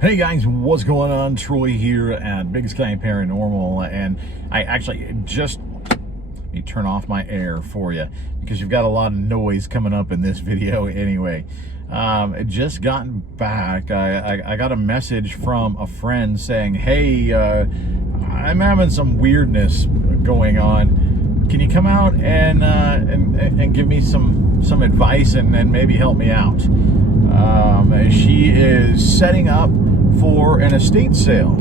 Hey guys, what's going on? Troy here at Big Sky Paranormal, and I actually just let me turn off my air for you because you've got a lot of noise coming up in this video anyway. Just gotten back. I got a message from a friend saying, hey, I'm having some weirdness going on. Can you come out and give me some advice and maybe help me out? She is setting up for an estate sale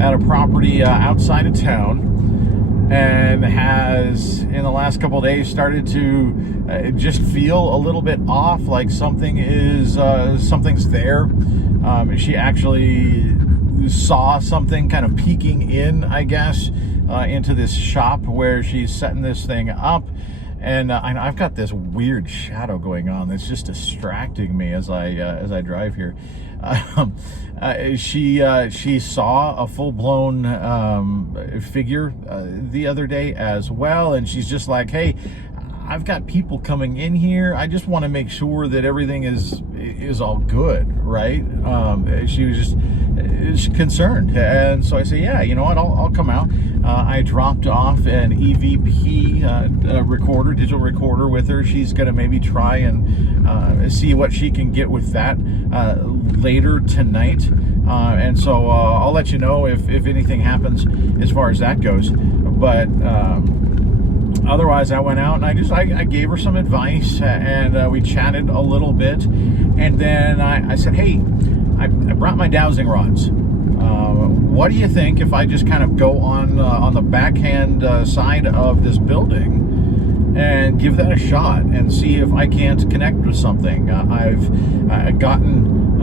at a property outside of town, and has in the last couple of days started to just feel a little bit off, like something's there. She actually saw something kind of peeking in, I guess, into this shop where she's setting this thing up. And I've got this weird shadow going on that's just distracting me as I drive here. She saw a full-blown figure the other day as well, and she's just like, hey, I've got people coming in here. I just want to make sure that everything is all good, right? She was just concerned, and so I say, yeah, you know what? I'll come out. I dropped off an EVP recorder, digital recorder, with her. She's going to maybe try and see what she can get with that later tonight, and so I'll let you know if anything happens as far as that goes. But otherwise, I went out and I gave her some advice, and we chatted a little bit, and then I said, hey, I brought my dowsing rods. What do you think if I just kind of go on the backhand side of this building and give that a shot and see if I can't connect with something? I've gotten,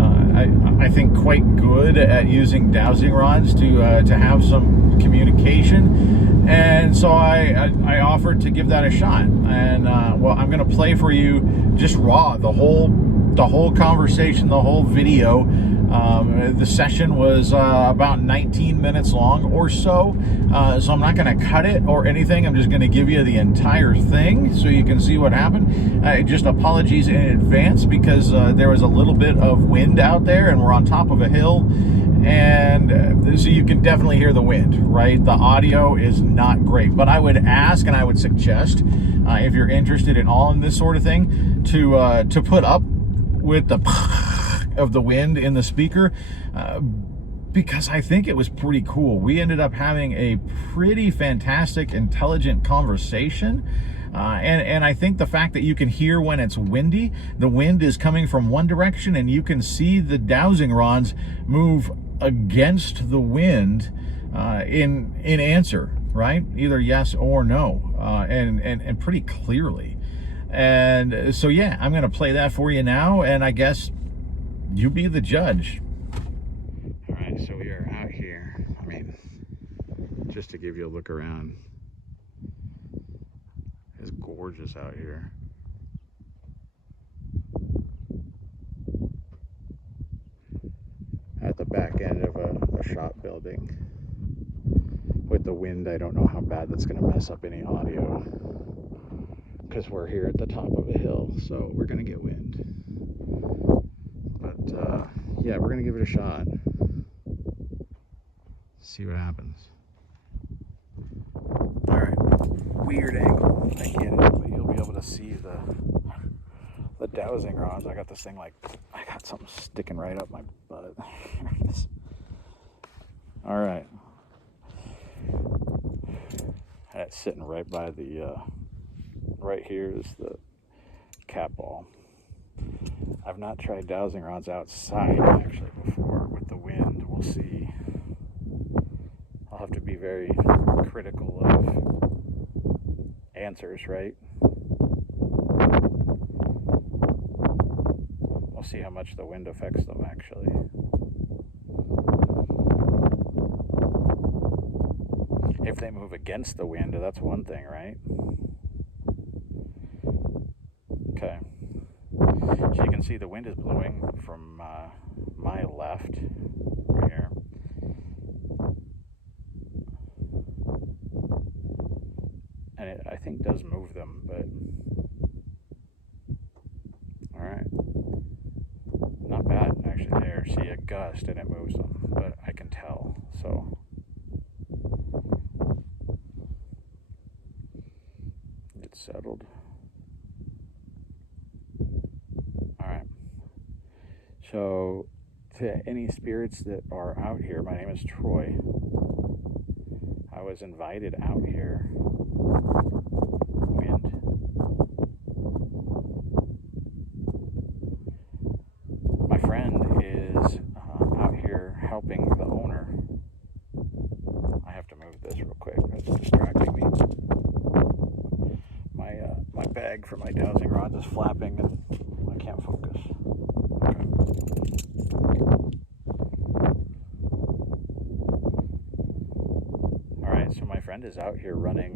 I think, quite good at using dowsing rods to have some communication, and so I offered to give that a shot. And well, I'm going to play for you just raw the whole conversation, the whole video. The session was about 19 minutes long or so, so I'm not going to cut it or anything. I'm just going to give you the entire thing so you can see what happened. Just apologies in advance because there was a little bit of wind out there, and we're on top of a hill, and so you can definitely hear the wind, right? The audio is not great, but I would ask and I would suggest, if you're interested in all in this sort of thing, to put up with the of the wind in the speaker, because I think it was pretty cool. We ended up having a pretty fantastic, intelligent conversation, and I think the fact that you can hear when it's windy, the wind is coming from one direction, and you can see the dowsing rods move against the wind in answer, right? Either yes or no, and pretty clearly. And so yeah, I'm going to play that for you now, and I guess you be the judge. All right, so we are out here. I mean, just to give you a look around, it's gorgeous out here. At the back end of a shop building. With the wind, I don't know how bad that's going to mess up any audio, because we're here at the top of a hill, so we're going to get wind. But yeah, we're gonna give it a shot. See what happens. All right, weird angle. I get it, but you'll be able to see the dowsing rods. I got this thing like I got something sticking right up my butt. All right, that's sitting right by the right here is the cat ball. I've not tried dowsing rods outside actually before with the wind. We'll see. I'll have to be very critical of answers, right? We'll see how much the wind affects them actually. If they move against the wind, that's one thing, right? Okay. So you can see the wind is blowing from my left, right here. And it, I think, does move them, but all right. Not bad, actually. There, see, it gust and it moves them, but I can tell. So it's settled. All right. So to any spirits that are out here, my name is Troy. I was invited out here. Wind. My friend is out here helping the owner. I have to move this real quick. That's distracting me. My bag for my dowsing rods is flapping and I can't focus. Okay. All right, so my friend is out here running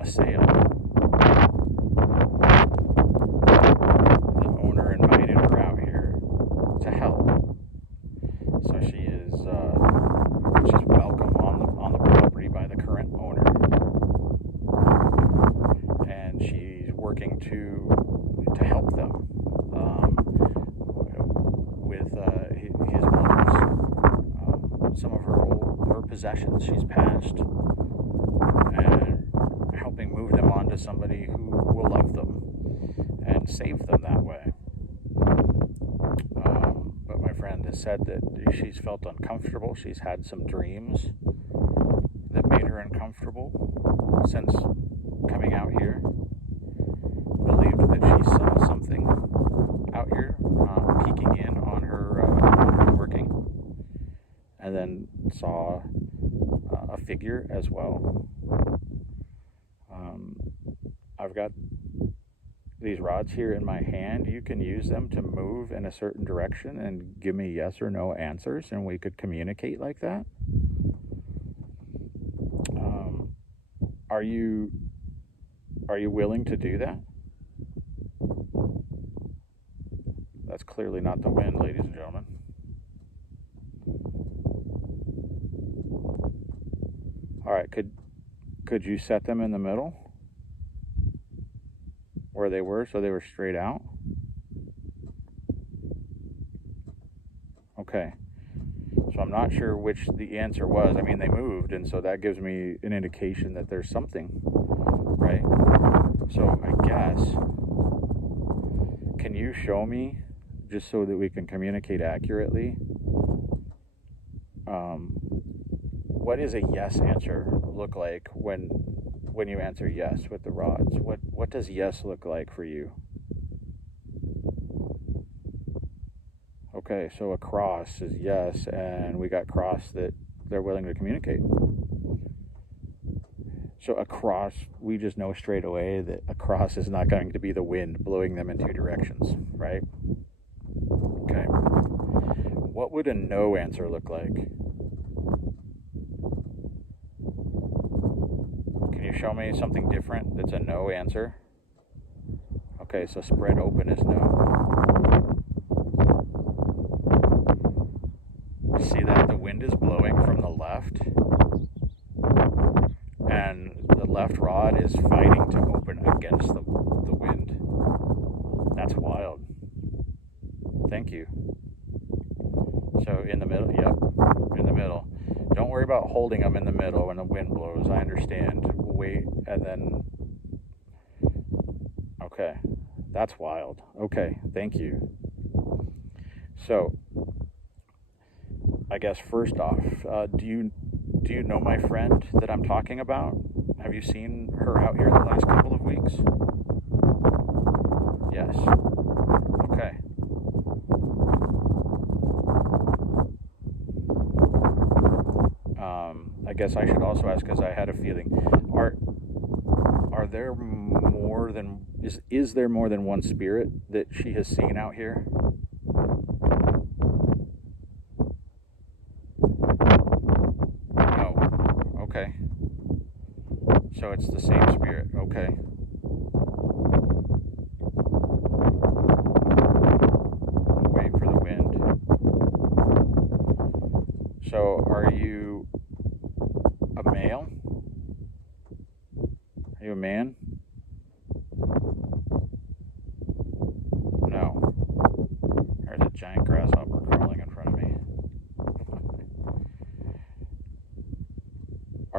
a sale. The owner invited her out here to help. So she's welcome on the property by the current owner, and she's working to help them with his mother's some of her possessions she's passed, and helping move them on to somebody who will love them and save them that way. But my friend has said that she's felt uncomfortable. She's had some dreams that made her uncomfortable since coming out here. Believed that she saw something out here peeking in on her working, and then saw a figure as well. I've got these rods here in my hand. You can use them to move in a certain direction and give me yes or no answers, and we could communicate like that. Are you willing to do that? That's clearly not the wind, ladies and gentlemen. All right, could you set them in the middle where they were, so they were straight out? Okay. So I'm not sure which the answer was. I mean, they moved, and so that gives me an indication that there's something, right? So I guess, can you show me, just so that we can communicate accurately, what does a yes answer look like when you answer yes with the rods? What does yes look like for you? Okay, so a cross is yes, and we got cross that they're willing to communicate. So a cross, we just know straight away that a cross is not going to be the wind blowing them in two directions, right? Okay. What would a no answer look like? Can you show me something different that's a no answer? Okay, so spread open is no. See that the wind is blowing from the left, and the left rod is fighting to open against the wind. That's wild. Thank you. So in the middle, yep, in the middle. Don't worry about holding them in the middle when the wind blows. I understand. We'll wait, and then, okay, that's wild. Okay, thank you. So, I guess first off, do you know my friend that I'm talking about? Have you seen her out here the last couple of weeks? Yes. Okay. I guess I should also ask, because I had a feeling, are there more than, is there more than one spirit that she has seen out here? No. Okay. So it's the same spirit. Okay. Wait for the wind. So are you a male? Are you a man? No. There's a giant grasshopper crawling.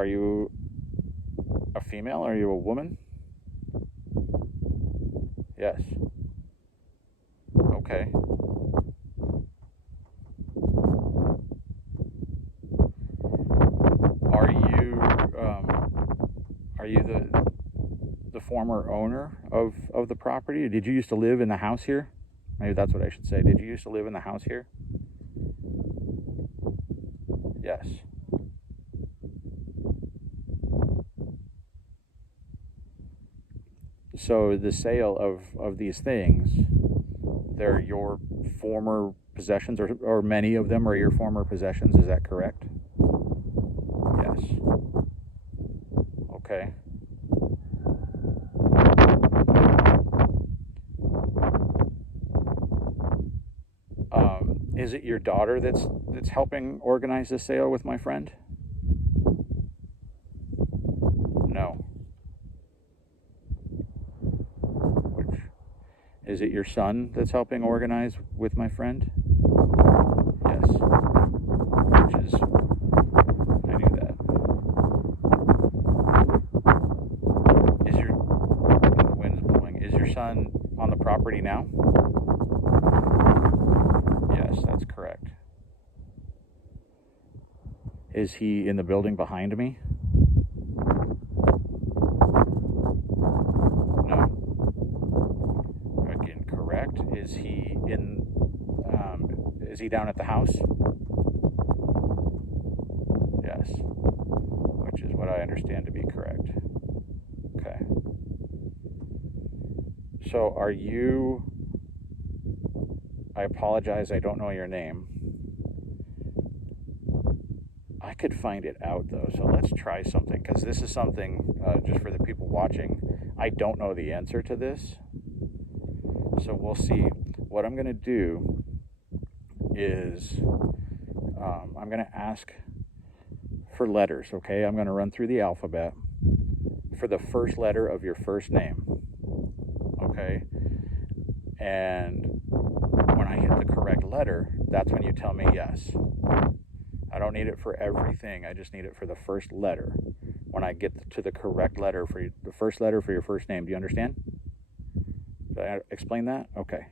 Are you a female? Are you a woman? Yes. Okay. Are you the former owner of the property? Did you used to live in the house here? Maybe that's what I should say. Did you used to live in the house here? Yes. So the sale of these things, they're your former possessions, or many of them are your former possessions, is that correct? Yes. Okay. Is it your daughter that's helping organize the sale with my friend? No. Which, is it your son that's helping organize with my friend? Yes. Which is, I knew that. The wind's blowing. Is your son on the property now? Yes, that's correct. Is he in the building behind me? No. Again, correct. Is he down at the house? Yes. Which is what I understand to be correct. Okay. So are you... I apologize, I don't know your name. I could find it out though, so let's try something, because this is something, just for the people watching, I don't know the answer to this. So we'll see. What I'm going to do is I'm going to ask for letters, okay? I'm going to run through the alphabet for the first letter of your first name, okay? And when I hit the correct letter, that's when you tell me yes. I don't need it for everything. I just need it for the first letter. When I get to the correct letter for the first letter for your first name. Do you understand? Did I explain that? Okay.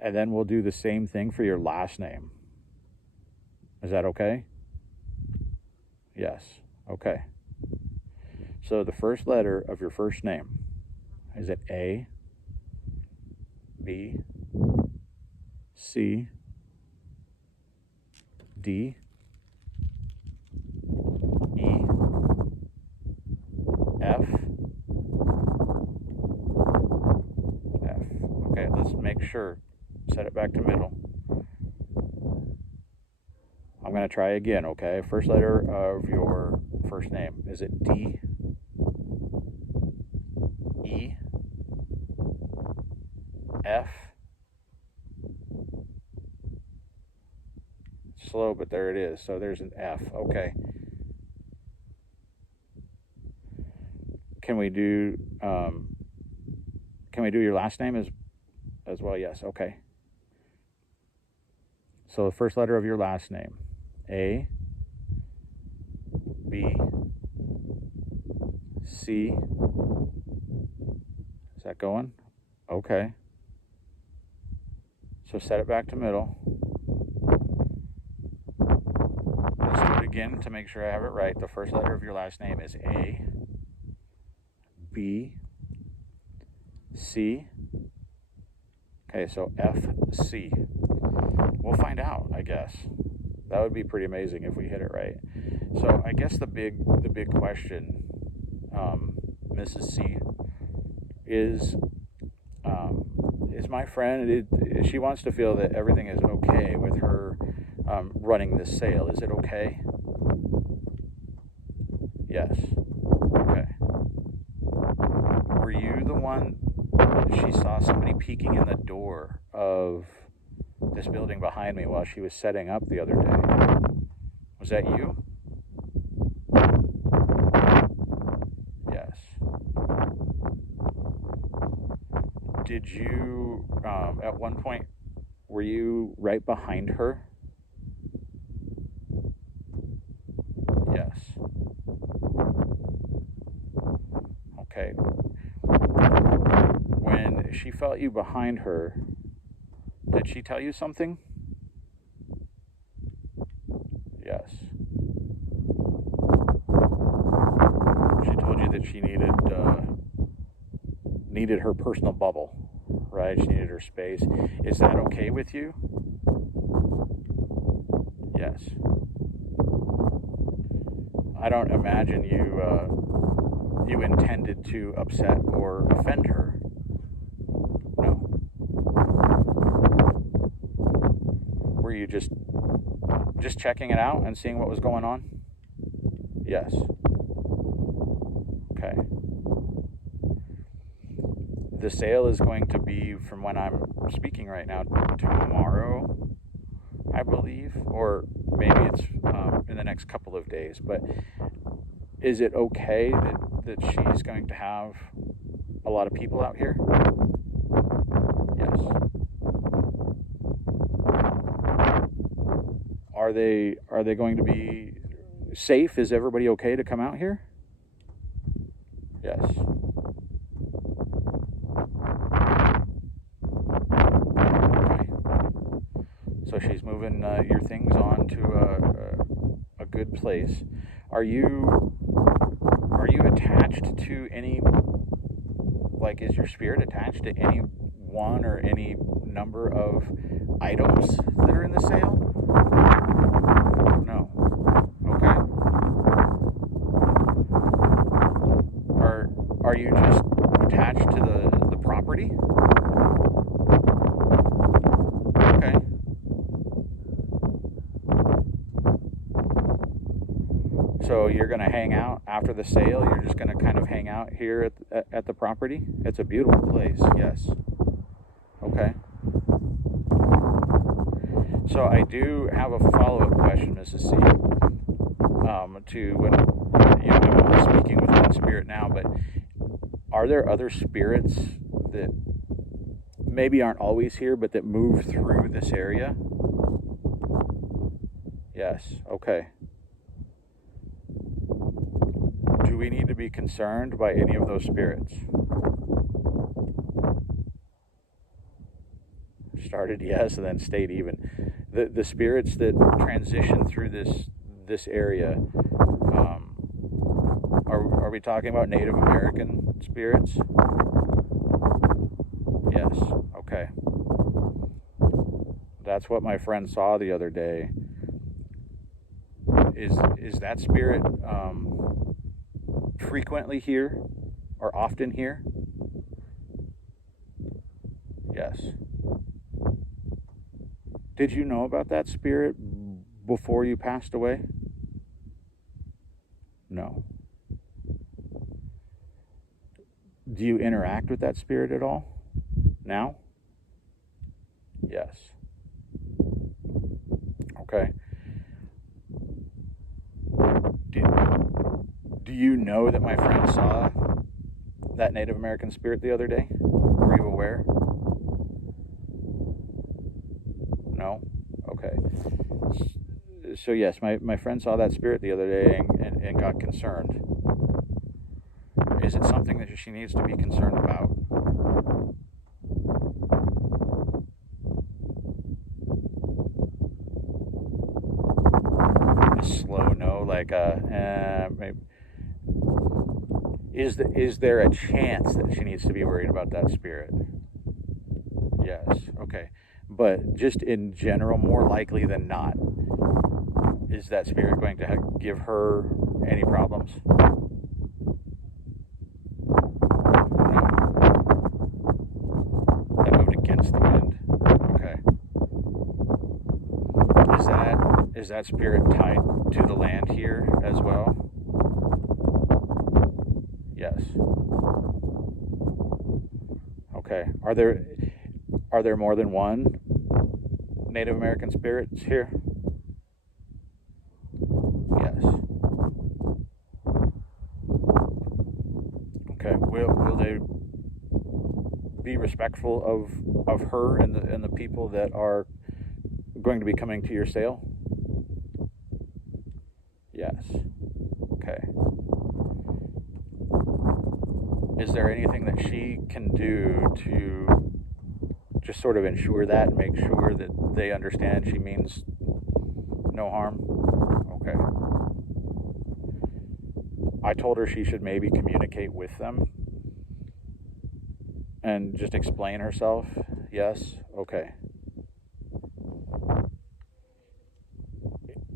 And then we'll do the same thing for your last name. Is that okay? Yes. Okay. So the first letter of your first name, is it A, B, C, D, E, F, F. Okay, let's make sure. Set it back to middle. I'm going to try again, okay? First letter of your first name. Is it D, E, F? Slow, but there it is. So there's an F. Okay. Can we do your last name as well? Yes. Okay. So the first letter of your last name. A, B, C. Is that going? Okay. So set it back to middle. Let's do it again to make sure I have it right. The first letter of your last name is A, B, C. Okay, so F, C. We'll find out, I guess. That would be pretty amazing if we hit it right. So I guess the big question, Mrs. C, is my friend, she wants to feel that everything is okay with her running this sale. Is it okay? Yes. Okay. Were you the one, she saw somebody peeking in the door of this building behind me while she was setting up the other day? Was that you? Yes. Did you, at one point, were you right behind her? Yes. Yes. Okay. When she felt you behind her, did she tell you something? Yes. She told you that she needed her personal bubble, right? She needed her space. Is that okay with you? Yes. I don't imagine you intended to upset or offend her. No. Were you just checking it out and seeing what was going on? Yes. Okay. The sale is going to be, from when I'm speaking right now, tomorrow, I believe, or maybe it's in the next couple of days. But is it okay that she's going to have a lot of people out here? Yes. Are they going to be safe? Is everybody okay to come out here? Yes. Okay. So she's moving your things on to a good place. Are you attached to any, like, is your spirit attached to any one or any number of items that are in the sale? No. Okay. Are you just attached to the property? Okay. So you're going to hang out after the sale? You're just going to kind of hang out here at the property? It's a beautiful place, yes. Okay. So I do have a follow-up question, Mrs. C. To when I'm only speaking with one spirit now, but are there other spirits that maybe aren't always here, but that move through this area? Yes. Okay. Do we need to be concerned by any of those spirits? Started yes, and then stayed even. The spirits that transition through this area, are we talking about Native American spirits? Yes. Okay. That's what my friend saw the other day. Is that spirit frequently here or often here? Yes. Did you know about that spirit before you passed away? No. Do you interact with that spirit at all now? Yes. Okay. Do you know that my friend saw that Native American spirit the other day? Were you aware? No? Okay. So yes, my friend saw that spirit the other day and got concerned. Is it something that she needs to be concerned about? A slow no, like maybe. Is there a chance that she needs to be worried about that spirit? Yes. Okay. But just in general, more likely than not, is that spirit going to give her any problems? That moved against the wind. Okay. Is that spirit tied to the land here as well? Yes. Okay. Are there more than one Native American spirits here? Yes. Okay. Will they be respectful of her and the people that are going to be coming to your sale? Yes. is there anything that she can do to just sort of ensure that, make sure that they understand she means no harm? Okay. I told her she should maybe communicate with them and just explain herself. Yes? Okay.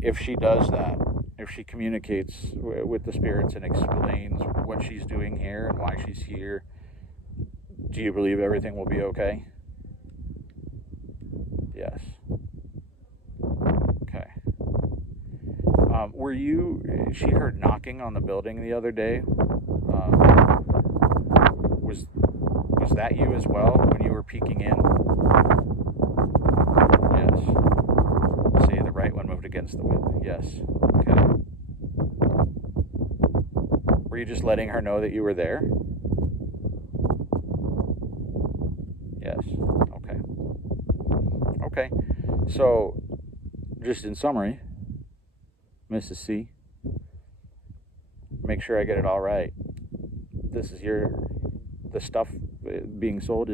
If she does that, if she communicates with the spirits and explains what she's doing here and why she's here, do you believe everything will be okay? Yes. Okay. She heard knocking on the building the other day. Was that you as well when you were peeking in? Yes. See, the right one moved against the wind. Yes. Okay. Were you just letting her know that you were there? Yes. Okay. Okay. So, just in summary, Mrs. C, make sure I get it all right. This is the stuff being sold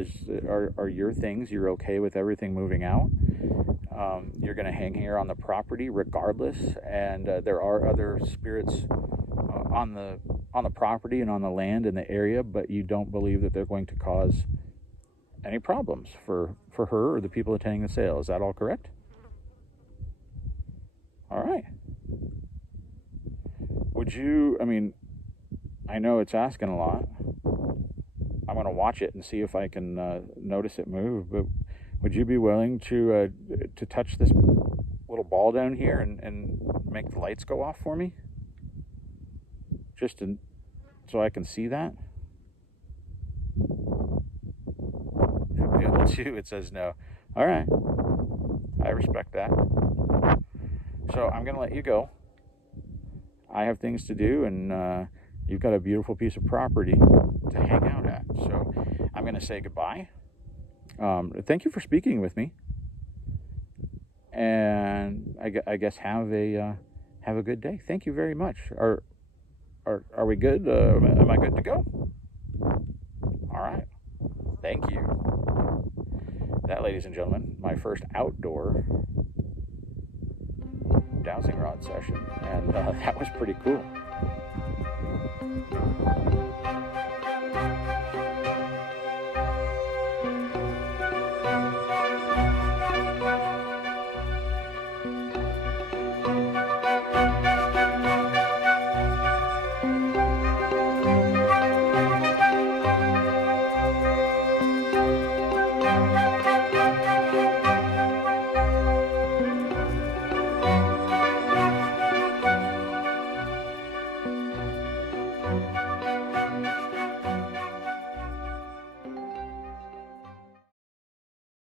are your things. You're okay with everything moving out. You're going to hang here on the property regardless, and there are other spirits on the property and on the land in the area, but you don't believe that they're going to cause any problems for her or the people attending the sale. Is that all correct? All right. I know it's asking a lot. I'm going to watch it and see if I can notice it move, but would you be willing to touch this little ball down here and make the lights go off for me? So I can see that? Should be able to. It says no. All right. I respect that. So I'm going to let you go. I have things to do, and you've got a beautiful piece of property to hang out at. So I'm going to say goodbye. Thank you for speaking with me, and I guess have a good day. Thank you very much. Are we good? Am I good to go? All right. Thank you. That, ladies and gentlemen, my first outdoor dowsing rod session, and that was pretty cool.